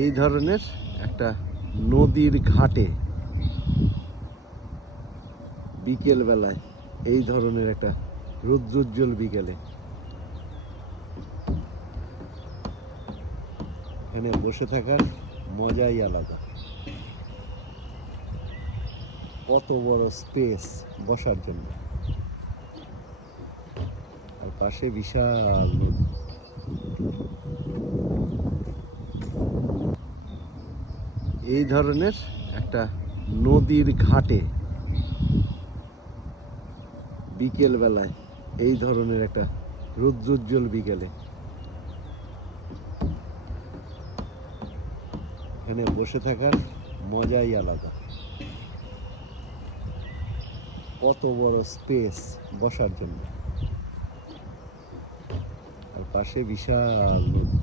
এই ধরনের একটা নদীর ঘাটে বিকেল বেলায় এই ধরনের একটা রৌদ্রোজ্জ্বল বিকেলে এখানে বসে থাকার মজাই আলাদা। কত বড় স্পেস বসার জন্য, আর পাশে বিশাল নদী। এই ধরনের একটা নদীর ঘাটে বিকেল বেলায় এই ধরনের একটা রৌদ্রোজ্জ্বল বিকেলে এখানে বসে থাকার মজাই আলাদা। কত বড় স্পেস বসার জন্য, আর পাশে বিশাল নদী।